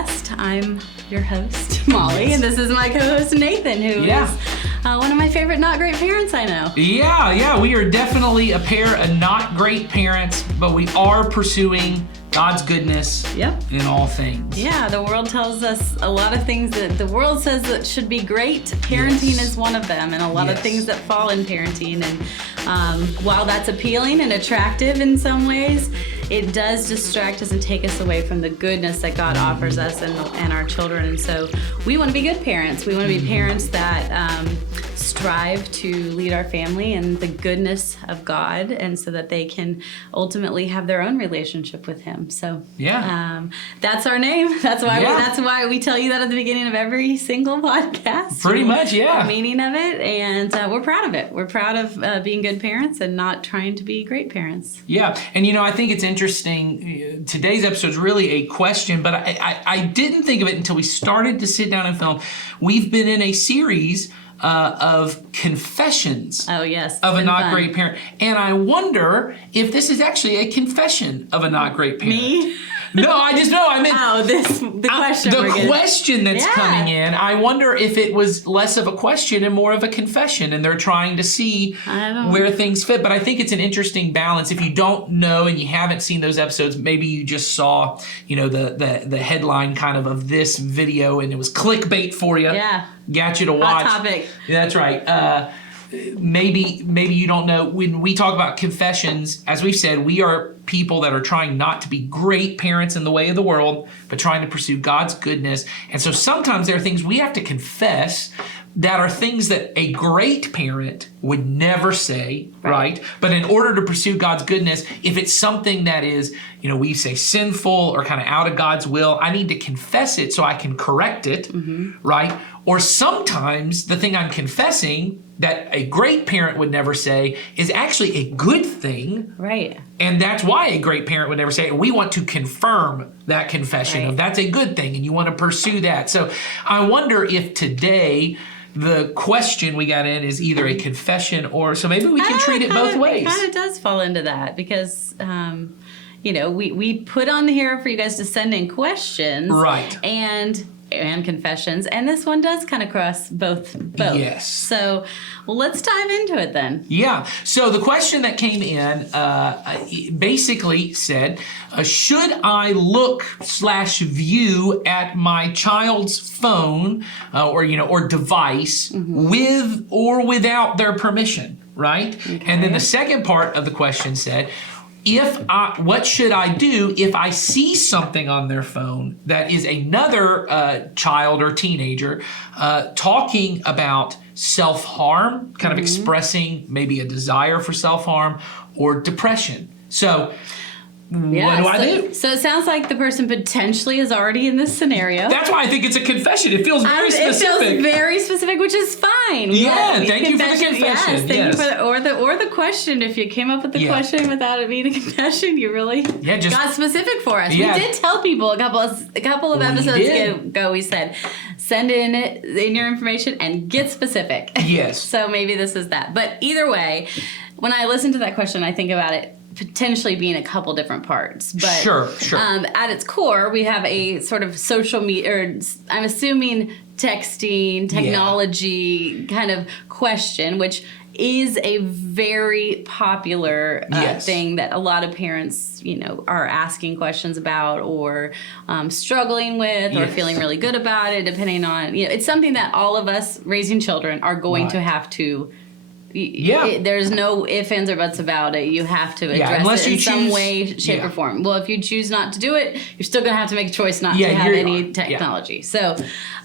podcast. I'm your host, Molly, and this is my co-host, Nathan, who is one of my favorite not great parents I know. Yeah, we are definitely a pair of not great parents, but we are pursuing God's goodness in all things. Yeah, the world tells us a lot of things that the world says that should be great. Parenting is one of them, and a lot of things that fall in parenting. And while that's appealing and attractive in some ways, it does distract us and take us away from the goodness that God offers us and our children. And so we want to be good parents. We want to be parents that strive to lead our family in the goodness of God, and so that they can ultimately have their own relationship with Him. So that's our name. That's why we tell you that at the beginning of every single podcast. Pretty much, the meaning of it, and we're proud of it. We're proud of being good parents and not trying to be great parents. Yeah, and I think it's interesting. Today's episode is really a question, but I didn't think of it until we started to sit down and film. We've been in a series of confessions of a not great parent. And I wonder if this is actually a confession of a not great parent. Me? No, I meant the question. The question that's coming in. I wonder if it was less of a question and more of a confession, and they're trying to see where things fit. But I think it's an interesting balance. If you don't know and you haven't seen those episodes, maybe you just saw, the headline kind of this video, and it was clickbait for you. Yeah. Got you to watch. Hot topic. Yeah, that's right. Maybe you don't know, when we talk about confessions, as we've said, we are people that are trying not to be great parents in the way of the world, but trying to pursue God's goodness. And so sometimes there are things we have to confess that are things that a great parent would never say, right? But in order to pursue God's goodness, if it's something that is, we say sinful or kind of out of God's will, I need to confess it so I can correct it, right? Or sometimes the thing I'm confessing that a great parent would never say is actually a good thing. Right. And that's why a great parent would never say it. And we want to confirm that confession of that's a good thing, and you want to pursue that. So I wonder if today the question we got in is either a confession or, so maybe we can treat it both ways. It kind of does fall into that because, we put on here for you guys to send in questions. Right. And confessions, and this one does kind of cross both. Yes. So, let's dive into it then. Yeah. So the question that came in basically said, should I look/view at my child's phone or device with or without their permission, right? Okay. And then the second part of the question said, what should I do if I see something on their phone that is another child or teenager talking about self-harm, kind of expressing maybe a desire for self-harm or depression? So what do I do? So it sounds like the person potentially is already in this scenario. That's why I think it's a confession. It feels very specific. It feels very specific, which is fine. Thank you for the confession. Yes, thank you for the question. If you came up with the question without it being a confession, you really got specific for us. Yeah. We did tell people a couple of episodes ago. We said, send in your information and get specific. Yes. So maybe this is that. But either way, when I listen to that question, I think about it potentially being a couple different parts. But sure. At its core, we have a sort of social media, or I'm assuming texting, technology kind of question, which is a very popular thing that a lot of parents, are asking questions about or struggling with or feeling really good about it, depending on, it's something that all of us raising children are going to have to there's no ifs, ands, or buts about it. You have to address it in some way, shape, or form. Well, if you choose not to do it, you're still going to have to make a choice not to have any technology. So,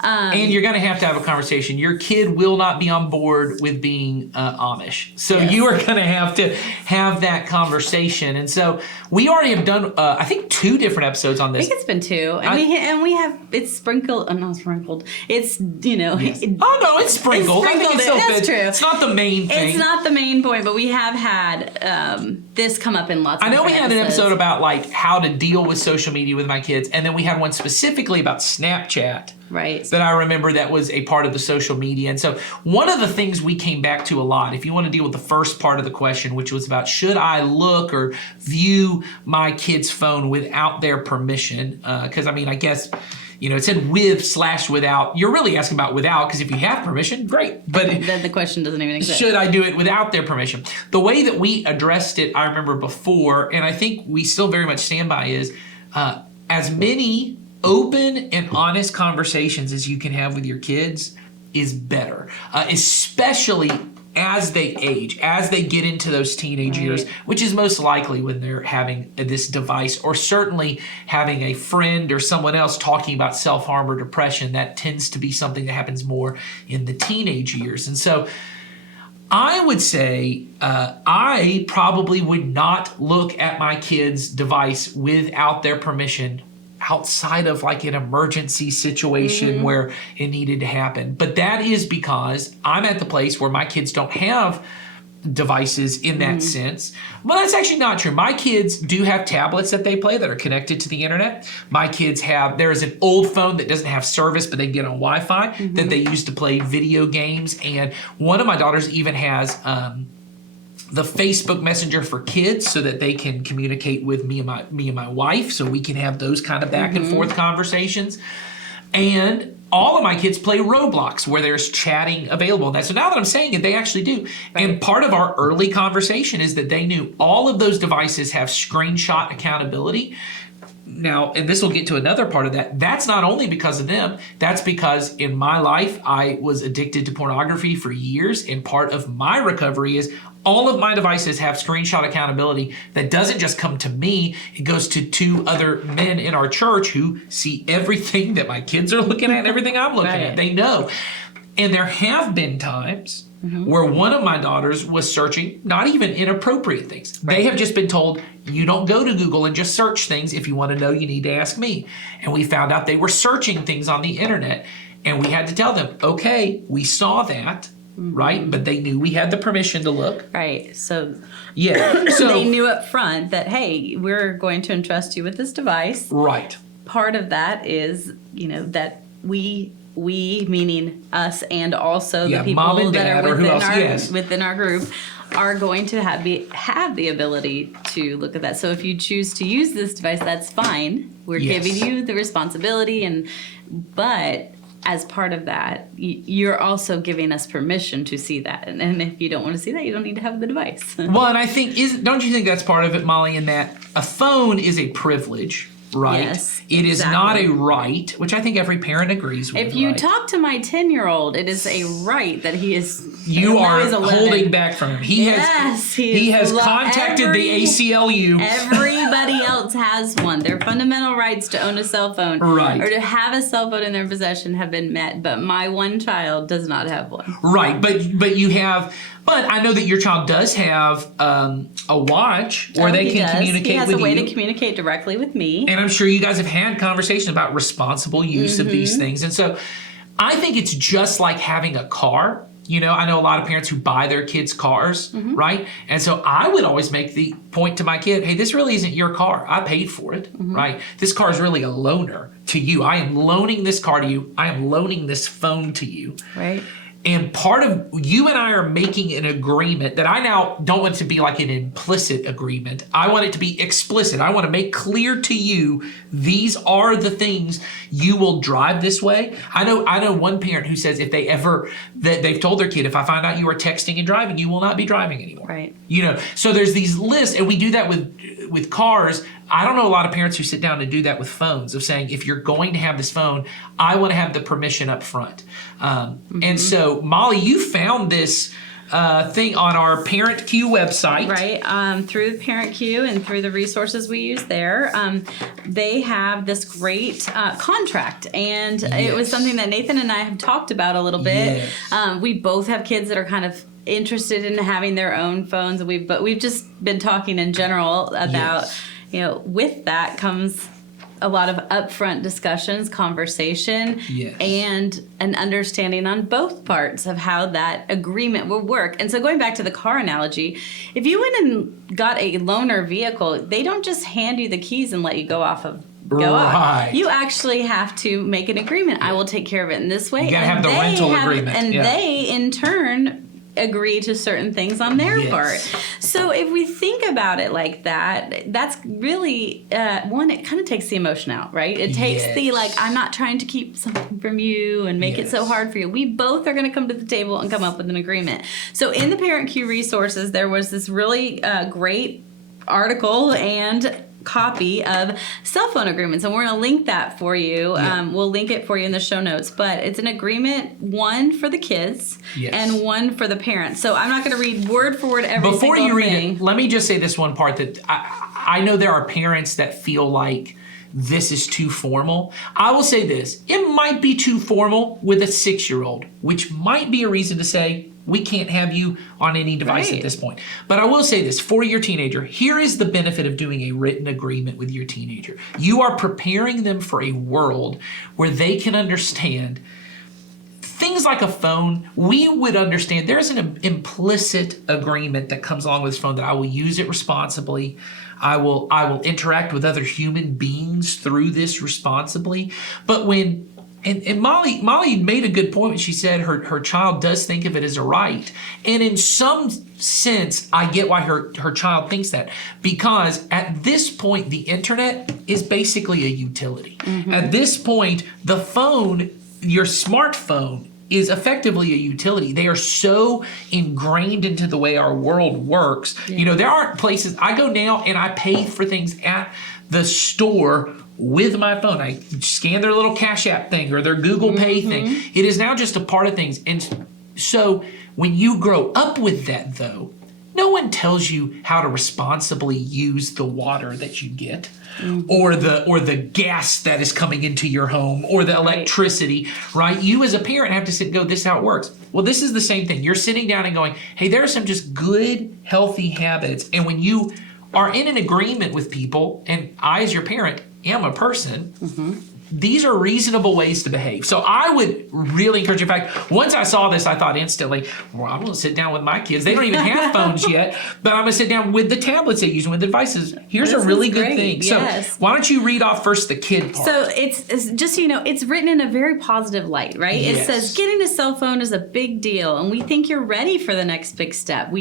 and you're going to have a conversation. Your kid will not be on board with being Amish. So you are going to have that conversation. And so we already have done, I think, 2 different episodes on this. I think it's been 2. And we have, it's sprinkled, not sprinkled. It's, Yes. It's sprinkled. I think it's still That's good. true. It's not the main thing. It's not the main point, but we have had this come up in lots of I know we had episodes. an episode about how to deal with social media with my kids, and then we had one specifically about Snapchat. Right. That I remember that was a part of the social media. And so one of the things we came back to a lot, if you want to deal with the first part of the question, which was about should I look or view my kid's phone without their permission? Because, I guess it said with/without. You're really asking about without, because if you have permission, great. But Then the question doesn't even exist. should I do it without their permission? The way that we addressed it, I remember before, and I think we still very much stand by, is as many open and honest conversations as you can have with your kids is better, especially as they age, as they get into those teenage years, which is most likely when they're having this device, or certainly having a friend or someone else talking about self-harm or depression. That tends to be something that happens more in the teenage years. And so I would say I probably would not look at my kid's device without their permission outside of like an emergency situation where it needed to happen. But that is because I'm at the place where my kids don't have devices in that sense. Well, that's actually not true. My kids do have tablets that they play that are connected to the internet. My kids there is an old phone that doesn't have service, but they get on Wi-Fi that they use to play video games. And one of my daughters even has the Facebook Messenger for kids, so that they can communicate with me and my wife, so we can have those kind of back and forth conversations. And all of my kids play Roblox, where there's chatting available. So now that I'm saying it, they actually do. Right. And part of our early conversation is that they knew all of those devices have screenshot accountability. Now, and this will get to another part of that, that's not only because of them, that's because in my life, I was addicted to pornography for years, and part of my recovery is all of my devices have screenshot accountability that doesn't just come to me, it goes to 2 other men in our church who see everything that my kids are looking at and everything I'm looking at. They know. And there have been times where one of my daughters was searching not even inappropriate things. They have just been told, you don't go to Google and just search things. If you want to know, you need to ask me. And we found out they were searching things on the internet. And we had to tell them, okay, we saw that, right? But they knew we had the permission to look. Right. So so they knew up front that, hey, we're going to entrust you with this device. Right. Part of that is, that we meaning us, and also the people that are within our group are going to have the ability to look at that. So if you choose to use this device, that's fine. We're giving you the responsibility, but as part of that, you're also giving us permission to see that. And if you don't want to see that, you don't need to have the device. Well, and I think, don't you think that's part of it, Molly, in that a phone is a privilege, right? Yes, it is not a right, which I think every parent agrees with. If you talk to my 10-year-old, it is a right that he is. You are holding back from him. He has contacted the ACLU. Everybody else has one. Their fundamental rights to own a cell phone or to have a cell phone in their possession have been met, but my one child does not have one. Right, but you have. But I know that your child does have a watch where they can communicate with you. He has a way to communicate directly with me. And I'm sure you guys have had conversations about responsible use of these things. And so I think it's just like having a car. I know a lot of parents who buy their kids cars, right? And so I would always make the point to my kid, hey, this really isn't your car. I paid for it, right? This car is really a loaner to you. I am loaning this car to you. I am loaning this phone to you. Right. And part of you and I are making an agreement that I now don't want it to be like an implicit agreement. I want it to be explicit. I want to make clear to you, these are the things you will drive this way. I know one parent who says if they've told their kid, if I find out you are texting and driving, you will not be driving anymore. Right. So there's these lists, and we do that with cars. I don't know a lot of parents who sit down and do that with phones, of saying, if you're going to have this phone, I want to have the permission up front. And so, Molly, you found this thing on our Parent Q website. Right. Through the Parent Q and through the resources we use there, they have this great contract. And it was something that Nathan and I have talked about a little bit. Yes. We both have kids that are kind of interested in having their own phones, but we've just been talking in general about, with that comes a lot of upfront discussions, conversation, and an understanding on both parts of how that agreement will work. And so going back to the car analogy, if you went and got a loaner vehicle, they don't just hand you the keys and let you go off. You actually have to make an agreement. I will take care of it in this way. You gotta have the rental agreement. And they, in turn, agree to certain things on their Yes. part. So if we think about it like that, that's really one. It kind of takes the emotion out, right? It takes the Yes. I'm not trying to keep something from you and make it so Yes. hard for you. We both are going to come to the table and come up with an agreement. So in the Parent Q resources, there was this really great article and copy of cell phone agreements, and we're going to link that for you. Yeah. We'll link it for you in the show notes, but it's an agreement, one for the kids Yes. and one for the parents. So I'm not going to read word for word every Before single you read thing. it, let me just say this one part that I know there are parents that feel like this is too formal. I will say this, it might be too formal with a 6-year-old, which might be a reason to say, we can't have you on any device Right. at this point. But I will say this, for your teenager, here is the benefit of doing a written agreement with your teenager. You are preparing them for a world where they can understand things like a phone. We would understand there's an implicit agreement that comes along with this phone that I will use it responsibly. I will interact with other human beings through this responsibly. But when and Molly made a good point when she said her child does think of it as a right. And in some sense, I get why her child thinks that. Because at this point, the internet is basically a utility. Mm-hmm. At this point, the phone, your smartphone, is effectively a utility. They are so ingrained into the way our world works. Yeah. You know, there aren't places, I go now and I pay for things at the store with my phone. I scan their little Cash App thing or their Google Pay thing. It is now just a part of things. And so when you grow up with that, though, no one tells you how to responsibly use the water that you get, or the gas that is coming into your home, or the electricity, right? You as a parent have to sit and go, this is how it works. Well, this is the same thing. You're sitting down and going, hey, there are some just good, healthy habits. And when you are in an agreement with people, and I as your parent am a person, these are reasonable ways to behave. So I would really encourage you. In fact, once I saw this, I thought instantly, well, I'm going to sit down with my kids. They don't even have phones yet, but I'm going to sit down with the tablets they use and with the devices. Here's a really good thing. Yes. So why don't you read off first the kid part? So it's just so you know, it's written in a very positive light, right? Yes. It says getting a cell phone is a big deal, and we think you're ready for the next big step.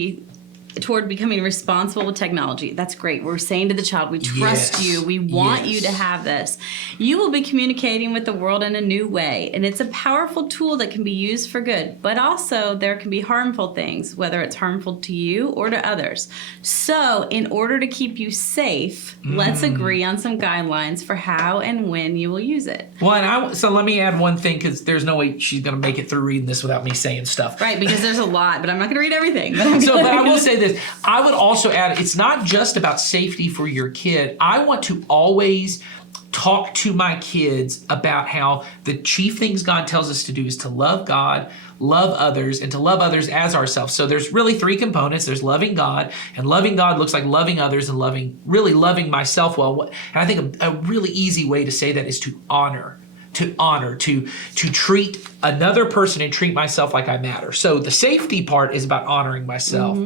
Toward becoming responsible with technology. That's great. We're saying to the child, we trust you. We want you to have this. You will be communicating with the world in a new way, and it's a powerful tool that can be used for good, but also there can be harmful things, whether it's harmful to you or to others. So in order to keep you safe, let's agree on some guidelines for how and when you will use it. Well, so let me add one thing, because there's no way she's going to make it through reading this without me saying stuff. Right, because there's a lot, but I'm not going to read everything. But I will say this. I would also add, it's not just about safety for your kid. I want to always talk to my kids about how the chief things God tells us to do is to love God, love others, and to love others as ourselves. So there's really 3 components. There's loving God, and loving God looks like loving others and loving myself well. And I think a really easy way to say that is to honor. To treat another person and treat myself like I matter. So the safety part is about honoring myself.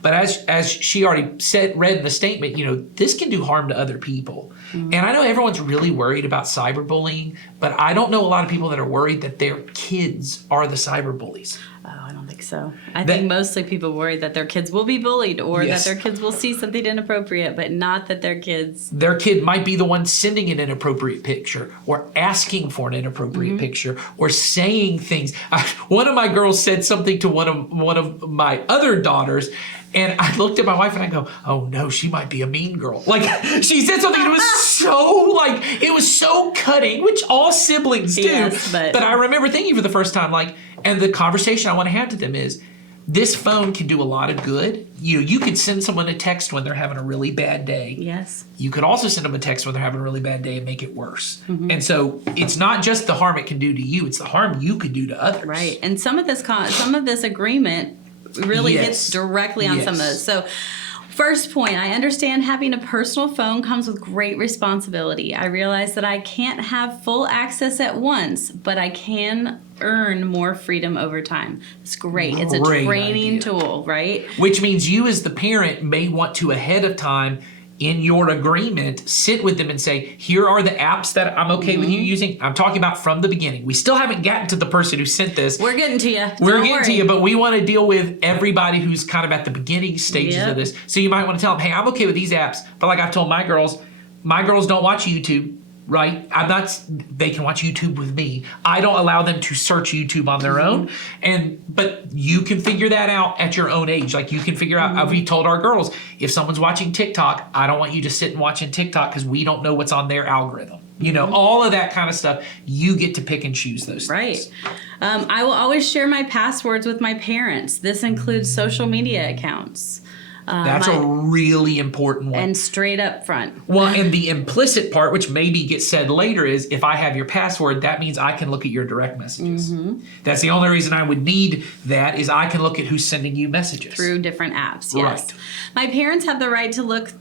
But as she already read in the statement, you know, this can do harm to other people. And I know everyone's really worried about cyberbullying, but I don't know a lot of people that are worried that their kids are the cyberbullies. Oh, I don't think so. I think mostly people worry that their kids will be bullied or that their kids will see something inappropriate, but not that their kid might be the one sending an inappropriate picture or asking for an inappropriate picture or saying things. One of my girls said something to one of my other daughters, and I looked at my wife and I go, oh no, she might be a mean girl. Like, she said something that was so cutting, which all siblings do. Yes, but I remember thinking for the first time, and the conversation I want to have to them is, this phone can do a lot of good. You could send someone a text when they're having a really bad day. Yes. You could also send them a text when they're having a really bad day and make it worse. And so it's not just the harm it can do to you, it's the harm you could do to others. Right. And some of this agreement really hits directly on some of those. So first point, I understand having a personal phone comes with great responsibility. I realize that I can't have full access at once, but I can earn more freedom over time. It's great. It's a training tool, right? Which means you as the parent may want to ahead of time in your agreement, sit with them and say, here are the apps that I'm okay with you using. I'm talking about from the beginning. We still haven't gotten to the person who sent this. We're getting to you. We're getting to you, but we want to deal with everybody who's kind of at the beginning stages of this. So you might want to tell them, hey, I'm okay with these apps. But like I've told my girls don't watch YouTube. Right? They can watch YouTube with me. I don't allow them to search YouTube on their own. But you can figure that out at your own age. Like you can figure out, we told our girls, if someone's watching TikTok, I don't want you to sit and watching TikTok because we don't know what's on their algorithm. You know, all of that kind of stuff. You get to pick and choose those things. Right. I will always share my passwords with my parents. This includes social media accounts. That's a really important one. And straight up front. Well, and the implicit part, which maybe gets said later, is if I have your password, that means I can look at your direct messages. That's the only reason I would need that is I can look at who's sending you messages. Through different apps, yes. Right. My parents have the right to look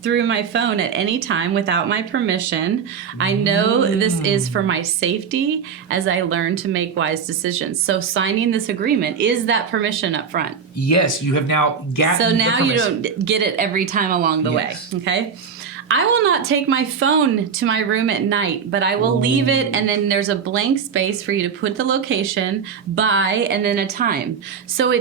through my phone at any time without my permission. I know this is for my safety as I learn to make wise decisions. So signing this agreement is that permission up front. Yes, you have now gotten So now the you permission. don't get it every time along the Yes. way, okay? I will not take my phone to my room at night, but I will leave it, and then there's a blank space for you to put the location, by, and then a time. So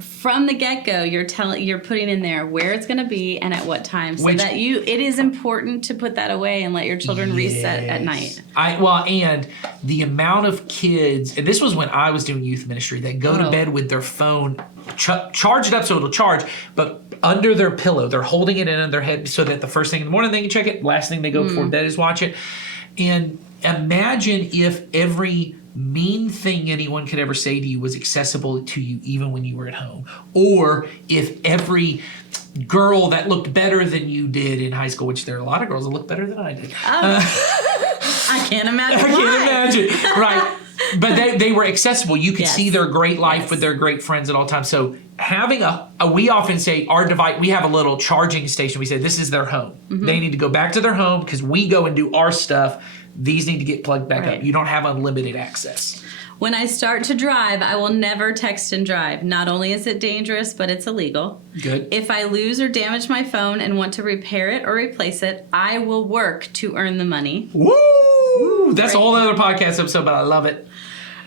from the get-go, you're putting in there where it's going to be and at what time, so that it is important to put that away and let your children reset at night. And the amount of kids, and this was when I was doing youth ministry, that go to bed with their phone charged up so it'll charge, but under their pillow, they're holding it in their head so that the first thing in the morning they can check it, last thing they go before bed is watch it. And imagine if every mean thing anyone could ever say to you was accessible to you even when you were at home. Or if every girl that looked better than you did in high school, which there are a lot of girls that look better than I did. I can't imagine I can't imagine. Right. But they were accessible. You could see their great life with their great friends at all times. So having we often say our device, we have a little charging station. We say this is their home. They need to go back to their home because we go and do our stuff. These need to get plugged back up. You don't have unlimited access. When I start to drive, I will never text and drive. Not only is it dangerous, but it's illegal. Good. If I lose or damage my phone and want to repair it or replace it, I will work to earn the money. Woo! That's a whole other podcast episode, but I love it.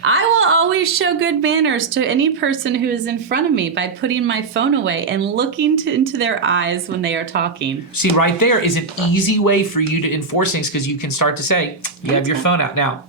I will always show good manners to any person who is in front of me by putting my phone away and looking into their eyes when they are talking. See, right there is an easy way for you to enforce things because you can start to say, you have your phone out. Now,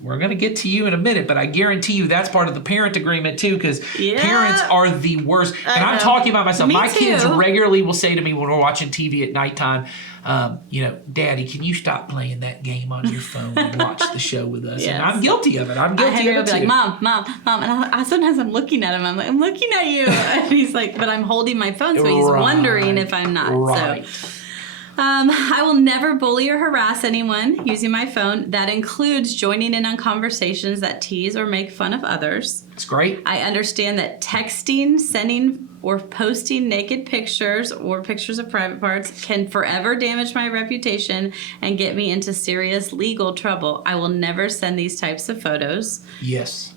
we're going to get to you in a minute, but I guarantee you that's part of the parent agreement too because parents are the worst. And I'm talking about myself. My kids regularly will say to me when we're watching TV at nighttime, Daddy, can you stop playing that game on your phone and watch the show with us? And I'm guilty of it. I'm guilty of it too. Be like, Mom. And sometimes I'm looking at him. I'm like, I'm looking at you. And he's like, but I'm holding my phone, so he's wondering if I'm not. Right. So. I will never bully or harass anyone using my phone. That includes joining in on conversations that tease or make fun of others. That's great. I understand that texting, sending, or posting naked pictures or pictures of private parts can forever damage my reputation and get me into serious legal trouble. I will never send these types of photos. Yes.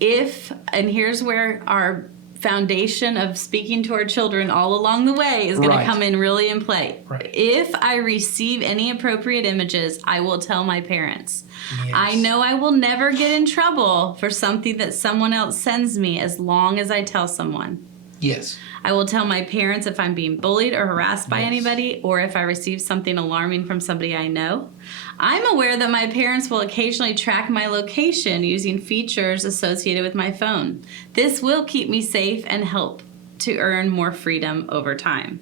And here's where our foundation of speaking to our children all along the way is going to come in really in play. Right. If I receive any appropriate images, I will tell my parents. Yes. I know I will never get in trouble for something that someone else sends me as long as I tell someone. Yes. I will tell my parents if I'm being bullied or harassed by anybody, or if I receive something alarming from somebody I know. I'm aware that my parents will occasionally track my location using features associated with my phone. This will keep me safe and help to earn more freedom over time.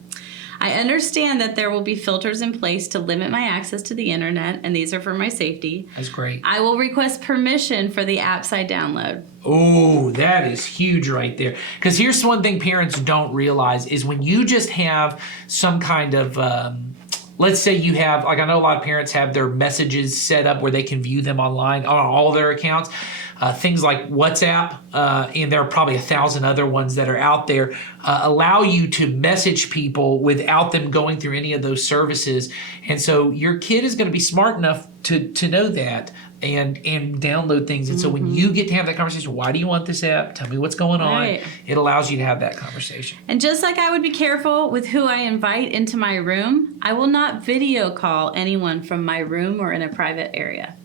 I understand that there will be filters in place to limit my access to the internet, and these are for my safety. That's great. I will request permission for the apps I download. Oh, that is huge right there. Because here's one thing parents don't realize is when you just have some kind of, let's say you have, like I know a lot of parents have their messages set up where they can view them online on all their accounts. Things like WhatsApp, and there are probably 1,000 other ones that are out there, allow you to message people without them going through any of those services. And so your kid is going to be smart enough to know that. and download things. And so when you get to have that conversation, why do you want this app? Tell me what's going on. Right. It allows you to have that conversation. And just like I would be careful with who I invite into my room, I will not video call anyone from my room or in a private area.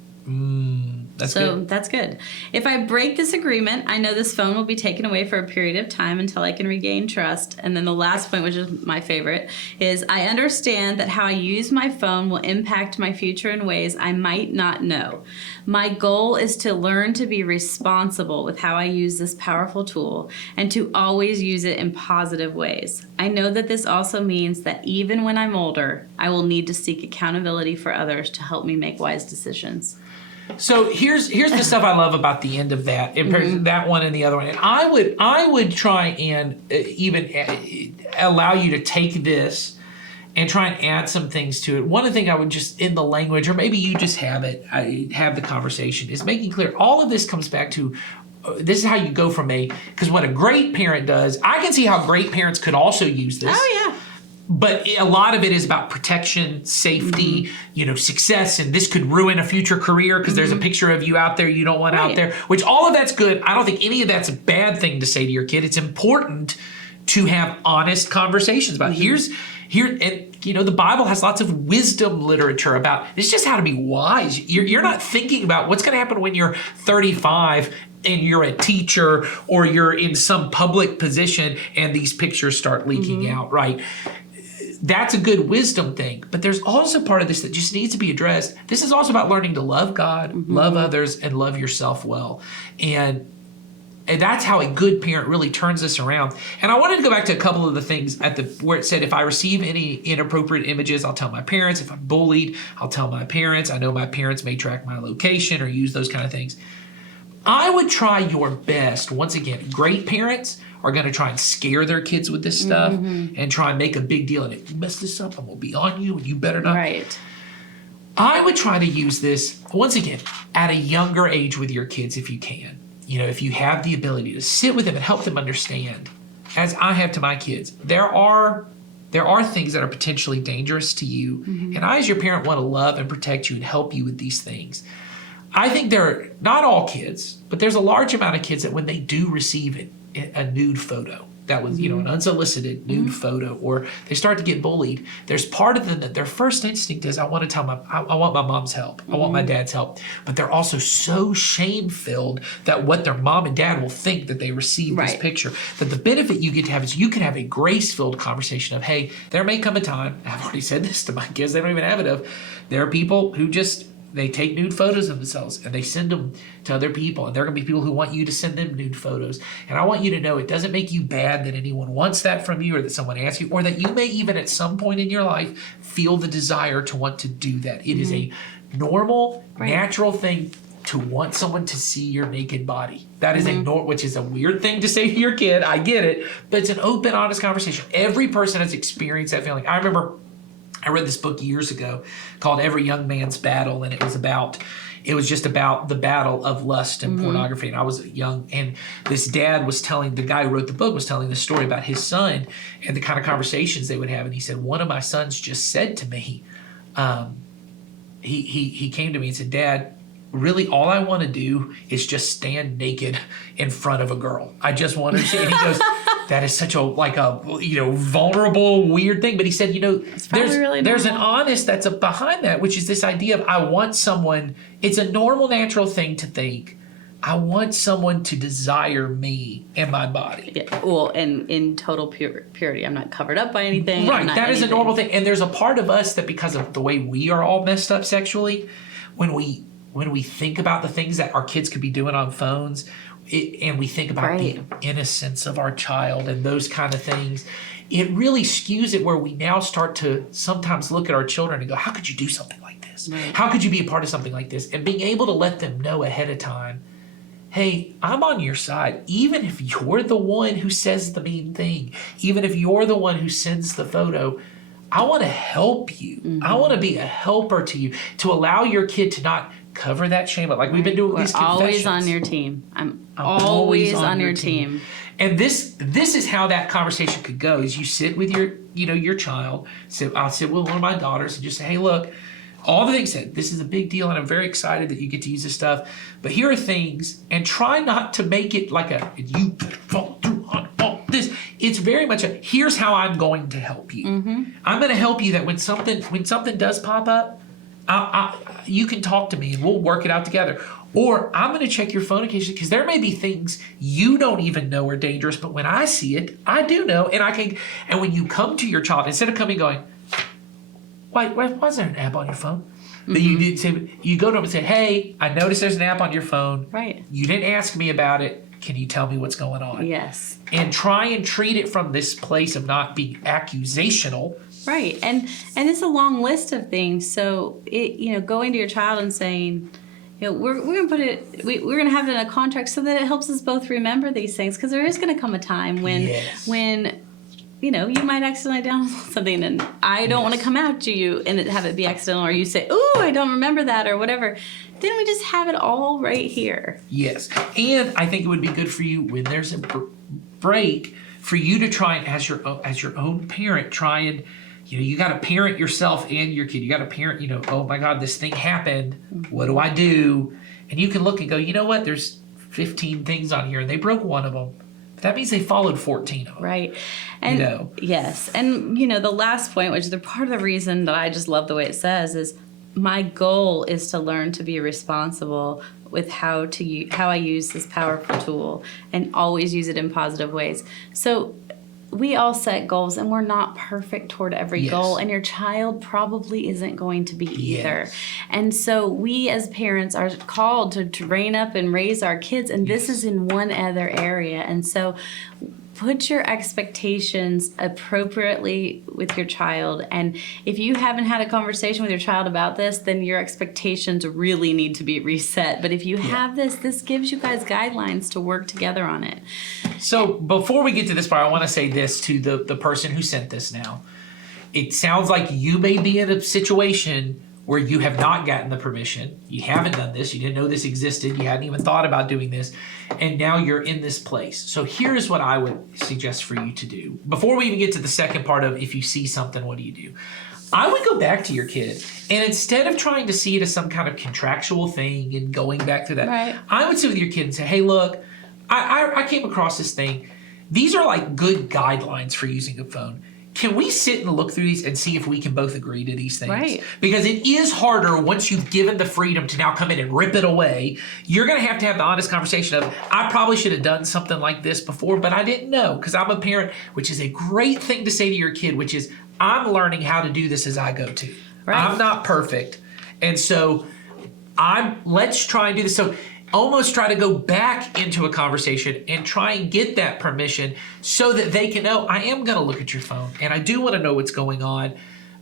That's So good. that's good. If I break this agreement, I know this phone will be taken away for a period of time until I can regain trust. And then the last point, which is my favorite, is I understand that how I use my phone will impact my future in ways I might not know. My goal is to learn to be responsible with how I use this powerful tool and to always use it in positive ways. I know that this also means that even when I'm older, I will need to seek accountability for others to help me make wise decisions. So here's the stuff I love about the end of that, that one and the other one. And I would try and even allow you to take this and try and add some things to it. One of the things I would just, in the language, or maybe you just have the conversation, is making clear all of this comes back to this is how you go from because what a great parent does, I can see how great parents could also use this. Oh, yeah. But a lot of it is about protection, safety, success, and this could ruin a future career because there's a picture of you out there you don't want out there, which all of that's good. I don't think any of that's a bad thing to say to your kid. It's important to have honest conversations about the Bible has lots of wisdom literature about it's just how to be wise. You're not thinking about what's going to happen when you're 35 and you're a teacher or you're in some public position and these pictures start leaking out, right? That's a good wisdom thing. But there's also part of this that just needs to be addressed. This is also about learning to love God, love others, and love yourself well. And that's how a good parent really turns this around. And I wanted to go back to a couple of the things where it said, if I receive any inappropriate images, I'll tell my parents. If I'm bullied, I'll tell my parents. I know my parents may track my location or use those kind of things. I would try your best. Once again, great parents are going to try and scare their kids with this stuff and try and make a big deal. And if you mess this up, I'm going to be on you and you better not. Right. I would try to use this, once again, at a younger age with your kids if you can. If you have the ability to sit with them and help them understand, as I have to my kids, there are things that are potentially dangerous to you. And I, as your parent, want to love and protect you and help you with these things. I think there are, not all kids, but there's a large amount of kids that when they do receive a nude photo, that was, an unsolicited nude photo, or they start to get bullied, there's part of them that their first instinct is, I want my mom's help. I want my dad's help. But they're also so shame-filled that what their mom and dad will think that they received this picture, that the benefit you get to have is you can have a grace-filled conversation of, hey, there may come a time, I've already said this to my kids, they don't even have it of, there are people who just, they take nude photos of themselves and they send them to other people. And there are going to be people who want you to send them nude photos. And I want you to know it doesn't make you bad that anyone wants that from you or that someone asks you, or that you may even at some point in your life feel the desire to want to do that. It is a normal, natural thing to want someone to see your naked body. That is which is a weird thing to say to your kid. I get it. But it's an open, honest conversation. Every person has experienced that feeling. I remember I read this book years ago called Every Young Man's Battle, and it was just about the battle of lust and pornography. And I was young, and this dad was telling, the guy who wrote the book was telling the story about his son and the kind of conversations they would have. And he said, one of my sons just said to me, he came to me and said, Dad, really all I want to do is just stand naked in front of a girl. I just want to see. And he goes, that is such a vulnerable, weird thing. But he said, there's an honest that's behind that, which is this idea of I want someone. It's a normal, natural thing to think. I want someone to desire me and my body. Yeah. Well, and in total purity, I'm not covered up by anything. Right, that is a normal thing. And there's a part of us that, because of the way we are all messed up sexually, when we think about the things that our kids could be doing on phones, and we think about the innocence of our child and those kind of things, it really skews it where we now start to sometimes look at our children and go, how could you do something like this? Right. How could you be a part of something like this? And being able to let them know ahead of time, hey, I'm on your side. Even if you're the one who says the mean thing, even if you're the one who sends the photo, I want to help you. I want to be a helper to you, to allow your kid to not cover that shame up. Like we've been doing with these confessions. Always on your team. I'm always on your team. And this is how that conversation could go, is you sit with your child. I'll sit with one of my daughters and just say, hey, look, all the things said, this is a big deal and I'm very excited that you get to use this stuff. But here are things, and try not to make it like you fall through on all this. It's very much here's how I'm going to help you. I'm going to help you that when something does pop up, you can talk to me and we'll work it out together. Or I'm going to check your phone occasionally because there may be things you don't even know are dangerous, but when I see it, I do know, and when you come to your child, instead of coming going, why is there an app on your phone? That you go to them and say, hey, I noticed there's an app on your phone. Right. You didn't ask me about it. Can you tell me what's going on? Yes. And try and treat it from this place of not being accusational. Right. And it's a long list of things. So going to your child and saying, we're going to put it, we're going to have it in a contract so that it helps us both remember these things, because there is going to come a time when you might accidentally download something and I don't want to come out to you and have it be accidental, or you say, "Ooh, I don't remember that," or whatever. Then we just have it all right here. Yes. And I think it would be good for you when there's a break for you to try and, as your own parent, try and, you got to parent yourself and your kid. You got to parent, oh my God, this thing happened. What do I do? And you can look and go, you know what? There's 15 things on here and they broke one of them. That means they followed 14 of them. Right. And yes. And the last point, which is part of the reason that I just love the way it says, is my goal is to learn to be responsible with how I use this powerful tool and always use it in positive ways. So we all set goals and we're not perfect toward every goal, and your child probably isn't going to be either. Yes. And so we as parents are called to train up and raise our kids, and this is in one other area. And so put your expectations appropriately with your child. And if you haven't had a conversation with your child about this, then your expectations really need to be reset. But if you have this gives you guys guidelines to work together on it. So before we get to this part, I want to say this to the person who sent this now. It sounds like you may be in a situation where you have not gotten the permission. You haven't done this. You didn't know this existed. You hadn't even thought about doing this. And now you're in this place. So here's what I would suggest for you to do. Before we even get to the second part of if you see something, what do you do? I would go back to your kid, and instead of trying to see it as some kind of contractual thing and going back to that, right, I would sit with your kid and say, hey, look, I came across this thing. These are like good guidelines for using a phone. Can we sit and look through these and see if we can both agree to these things? Right. Because it is harder once you've given the freedom to now come in and rip it away. You're going to have the honest conversation of, I probably should have done something like this before, but I didn't know because I'm a parent, which is a great thing to say to your kid, which is, I'm learning how to do this as I go too. Right. I'm not perfect. And so let's try and do this. So almost try to go back into a conversation and try and get that permission so that they can know, I am going to look at your phone and I do want to know what's going on.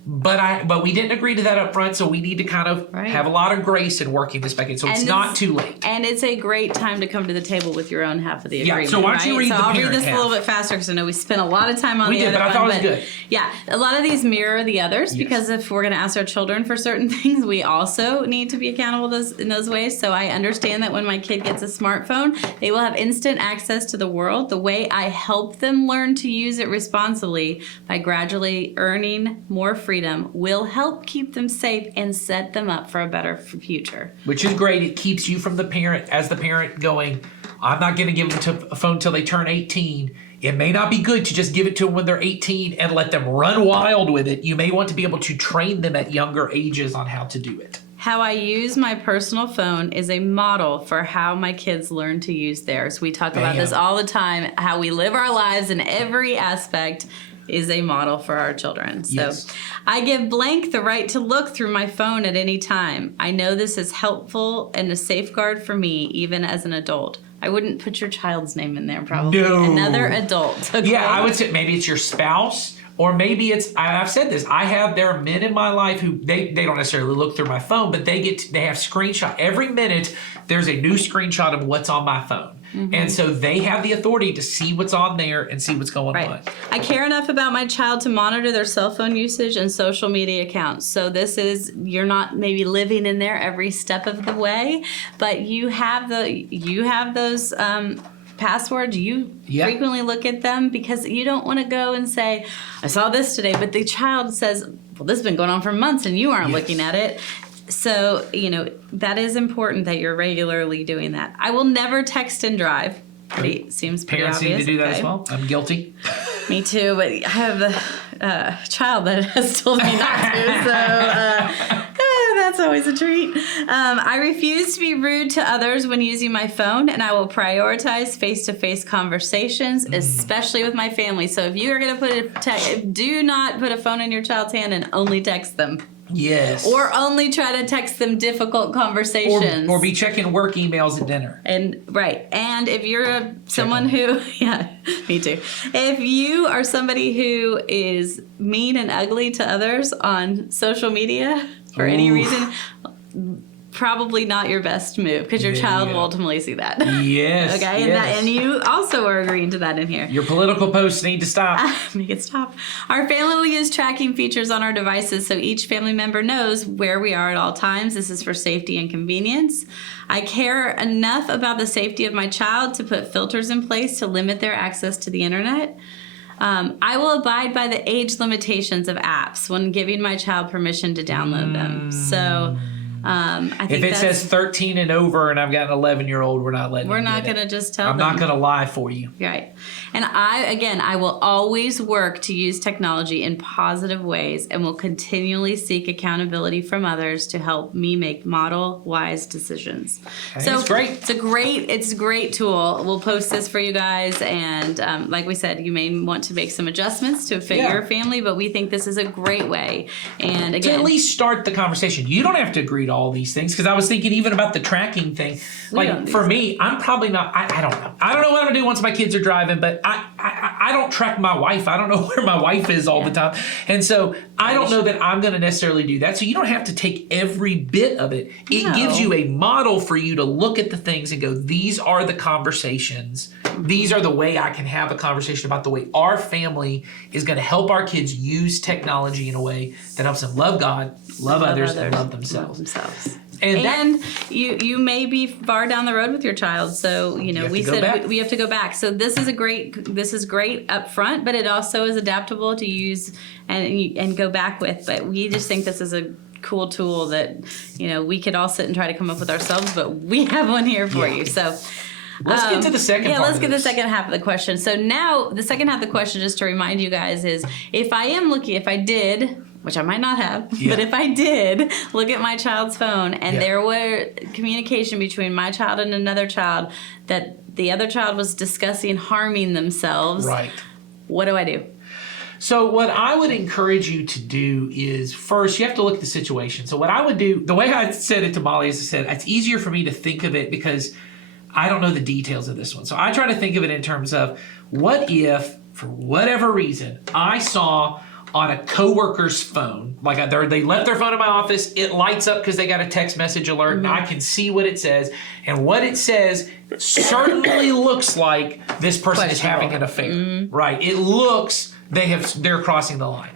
But we didn't agree to that up front, so we need to kind of have a lot of grace in working this back in. So it's not too late. And it's a great time to come to the table with your own half of the agreement. Yeah, so why don't you read the parent half? I'll read this a little bit faster because I know we spent a lot of time on the other one. But I thought it was good. Yeah, a lot of these mirror the others because if we're going to ask our children for certain things, we also need to be accountable in those ways. So I understand that when my kid gets a smartphone, they will have instant access to the world. The way I help them learn to use it responsibly by gradually earning more freedom will help keep them safe and set them up for a better future. Which is great. It keeps you from the parent, as the parent, going, I'm not going to give them a phone until they turn 18. It may not be good to just give it to them when they're 18 and let them run wild with it. You may want to be able to train them at younger ages on how to do it. How I use my personal phone is a model for how my kids learn to use theirs. We talk about this all the time. How we live our lives in every aspect is a model for our children. So I give blank the right to look through my phone at any time. I know this is helpful and a safeguard for me, even as an adult. I wouldn't put your child's name in there, probably. No. Another adult. Okay? Yeah, I would say maybe it's your spouse, or maybe it's, I've said this, there are men in my life who, they don't necessarily look through my phone, but they have screenshot. Every minute, there's a new screenshot of what's on my phone. Mm-hmm. And so they have the authority to see what's on there and see what's going on. I care enough about my child to monitor their cell phone usage and social media accounts. So you're not maybe living in there every step of the way, but you have those passwords, you Yeah. frequently look at them because you don't want to go and say, I saw this today, but the child says, well, this has been going on for months and you aren't Yes. looking at it. So, that is important that you're regularly doing that. I will never text and drive. Seems pretty Parents obvious. need to do that okay. as well. I'm guilty. Me too, but I have a child that has told me not to, so that's always a treat. I refuse to be rude to others when using my phone, and I will prioritize face-to-face conversations, especially with my family. So if you are going to put do not put a phone in your child's hand and only text them. Yes. Or only try to text them difficult conversations. Or be checking work emails at dinner. And if you're someone who, me too. If you are somebody who is mean and ugly to others on social media for any reason, probably not your best move because your child will ultimately see that. Yes. Okay, yes. and you also are agreeing to that in here. Your political posts need to stop. Make it stop. Our family will use tracking features on our devices so each family member knows where we are at all times. This is for safety and convenience. I care enough about the safety of my child to put filters in place to limit their access to the internet. I will abide by the age limitations of apps when giving my child permission to download them. So I think if it says 13 and over and I've got an 11-year-old, we're not letting we're them not get going to it. just tell I'm them. not going to lie for you. Right. And I will always work to use technology in positive ways and will continually seek accountability from others to help me make model wise decisions. So it's great. It's a great tool. We'll post this for you guys. And like we said, you may want to make some adjustments to fit your family, but we think this is a great way. And again, To at least start the conversation. You don't have to agree to all these things because I was thinking even about the tracking thing. Like for me, I'm probably not. I don't know. I don't know what I'm gonna do once my kids are driving, but I don't track my wife. I don't know where my wife is all the time, and so I don't know that I'm gonna necessarily do that. So you don't have to take every bit of it. It gives you a model for you to look at the things and go, these are the conversations. These are the way I can have a conversation about the way our family is going to help our kids use technology in a way that helps them love God, love others, and love themselves. And you may be far down the road with your child, so we said we have to go back. So this is great up front, but it also is adaptable to use and go back with. But we just think this is a cool tool that we could all sit and try to come up with ourselves, but we have one here for you. So. Let's get to the second part. Yeah, let's get the second half of the question. So now the second half of the question, just to remind you guys, is if I did, which I might not have, but if I did look at my child's phone and there were communication between my child and another child that the other child was discussing harming themselves, right. What do I do? So what I would encourage you to do is first, you have to look at the situation. So what I would do, the way I said it to Molly is I said, it's easier for me to think of it because I don't know the details of this one. So I try to think of it in terms of what if, for whatever reason, I saw on a coworker's phone, like they left their phone in my office, it lights up because they got a text message alert and I can see what it says. And what it says certainly looks like this person is having an affair, right? It looks, they're crossing the line.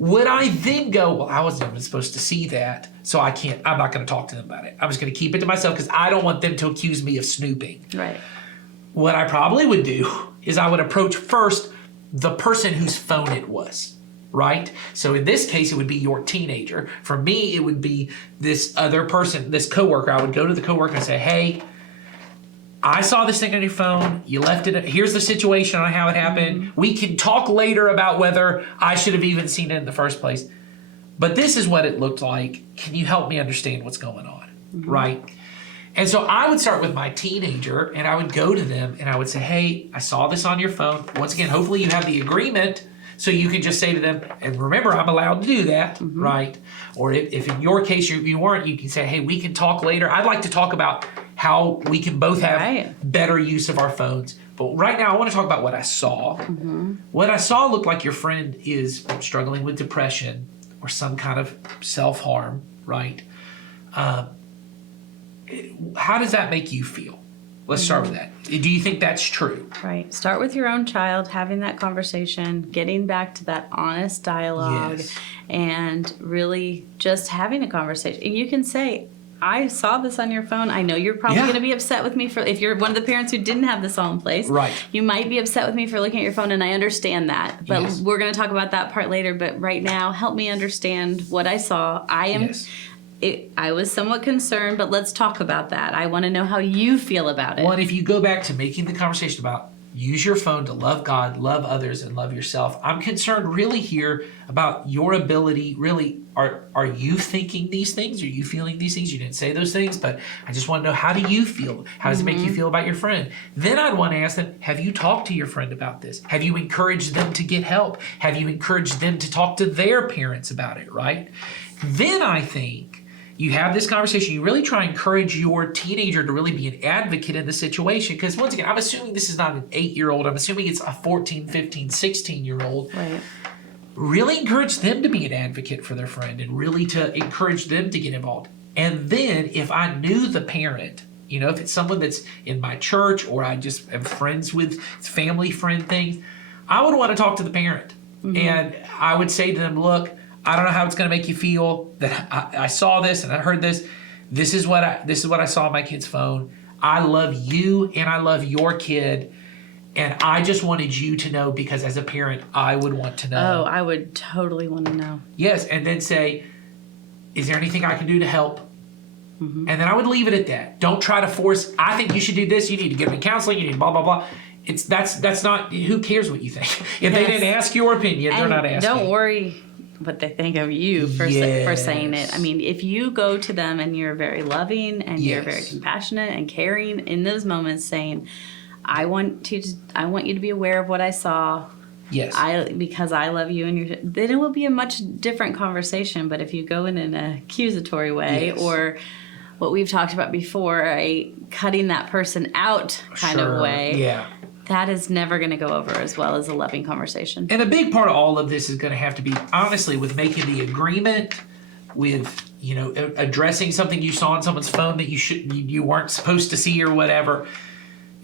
Would I then go, well, I wasn't even supposed to see that, so I'm not going to talk to them about it. I'm just going to keep it to myself because I don't want them to accuse me of snooping. Right. What I probably would do is I would approach first the person whose phone it was, right? So in this case, it would be your teenager. For me, it would be this other person, this coworker. I would go to the coworker and say, hey, I saw this thing on your phone. You left it. Here's the situation on how it happened. We can talk later about whether I should have even seen it in the first place. But this is what it looked like. Can you help me understand what's going on? Right? And so I would start with my teenager and I would go to them and I would say, hey, I saw this on your phone. Once again, hopefully you have the agreement so you can just say to them, and remember, I'm allowed to do that, right? Or if in your case you weren't, you can say, hey, we can talk later. I'd like to talk about how we can both have better use of our phones. But right now, I want to talk about what I saw. What I saw looked like your friend is struggling with depression or some kind of self-harm, right? How does that make you feel? Let's start with that. Do you think that's true? Right. Start with your own child, having that conversation, getting back to that honest dialogue, and really just having a conversation. And you can say, I saw this on your phone. I know you're probably Yeah. going to be upset with me for if you're one of the parents who didn't have this all in place. Right. You might be upset with me for looking at your phone, and I understand that. But Yes. we're going to talk about that part later. But right now, help me understand what I saw. Yes. I was somewhat concerned, but let's talk about that. I want to know how you feel about it. Well, if you go back to making the conversation about use your phone to love God, love others, and love yourself, I'm concerned really here about your ability. Really, are you thinking these things? Are you feeling these things? You didn't say those things, but I just want to know, how do you feel? How does it make you feel about your friend? Then I'd want to ask them, have you talked to your friend about this? Have you encouraged them to get help? Have you encouraged them to talk to their parents about it, right? Then I think you have this conversation. You really try and encourage your teenager to really be an advocate in the situation. Because once again, I'm assuming this is not an 8-year-old. I'm assuming it's a 14, 15, 16-year-old. Right. Really encourage them to be an advocate for their friend and really to encourage them to get involved. And then if I knew the parent, if it's someone that's in my church or I just am friends with family friend things, I would want to talk to the parent. And I would say to them, look, I don't know how it's going to make you feel that I saw this and I heard this. This is what I saw on my kid's phone. I love you and I love your kid. And I just wanted you to know because as a parent, I would want to know. Oh, I would totally want to know. Yes. And then say, is there anything I can do to help? And then I would leave it at that. Don't try to force, I think you should do this. You need to get them in counseling. You need blah, blah, blah. That's not, who cares what you think? If they didn't ask your opinion, they're not asking. Don't worry what they think of you for saying it. I mean, if you go to them and you're very loving and you're very compassionate and caring in those moments, saying, "I want you to be aware of what I saw." Yes. Because I love you, and then it will be a much different conversation. But if you go in an accusatory way, or what we've talked about before, a cutting that person out kind of way, that is never going to go over as well as a loving conversation. And a big part of all of this is going to have to be, honestly, with making the agreement, with addressing something you saw on someone's phone that you weren't supposed to see or whatever.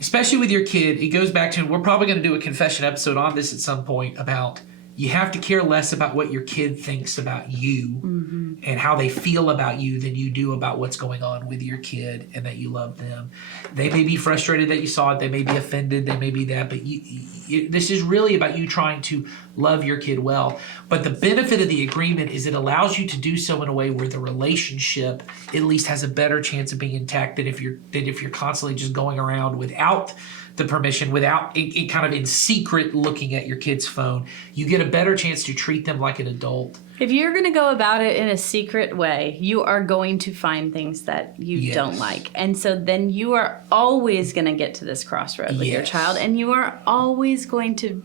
Especially with your kid, it goes back to, we're probably going to do a confession episode on this at some point about you have to care less about what your kid thinks about you and how they feel about you than you do about what's going on with your kid and that you love them. They may be frustrated that you saw it. They may be offended. They may be that. But this is really about you trying to love your kid well. But the benefit of the agreement is it allows you to do so in a way where the relationship at least has a better chance of being intact than if you're constantly just going around without the permission, without it kind of in secret looking at your kid's phone. You get a better chance to treat them like an adult. If you're going to go about it in a secret way, you are going to find things that you don't like. And so then you are always going to get to this crossroad with your child, and you are always going to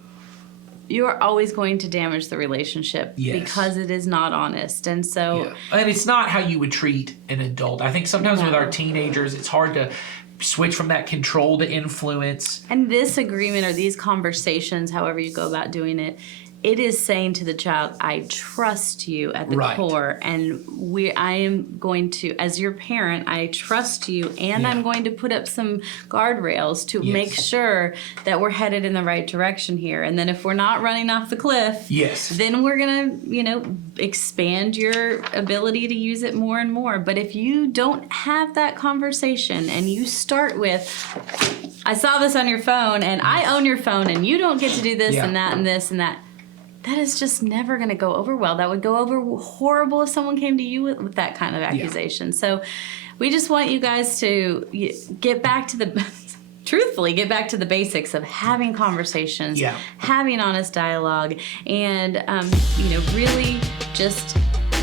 damage the relationship because it is not honest. And so and it's not how you would treat an adult. I think sometimes with our teenagers, it's hard to switch from that control to influence. And this agreement or these conversations, however you go about doing it, it is saying to the child, I trust you at the core, and I am going to, as your parent, I trust you, and I'm going to put up some guardrails to make sure that we're headed in the right direction here. And then if we're not running off the cliff, then we're going to, expand your ability to use it more and more. But if you don't have that conversation and you start with, I saw this on your phone, and I own your phone, and you don't get to do this and that and this and that, that is just never going to go over well. That would go over horrible if someone came to you with that kind of accusation. So we just want you guys to get back to truthfully get back to the basics of having conversations, having honest dialogue, and really just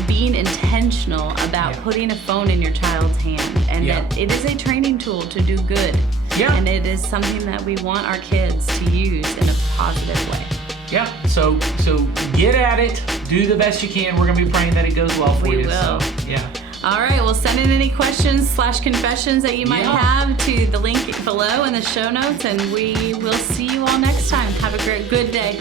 being intentional about putting a phone in your child's hand, and that it is a training tool to do good. And it is something that we want our kids to use in a positive way. Yeah, so get at it. Do the best you can. We're going to be praying that it goes well for you. We will. So, All right, well, send in any questions / confessions that you might have to the link below in the show notes, and we will see you all next time. Have a good day.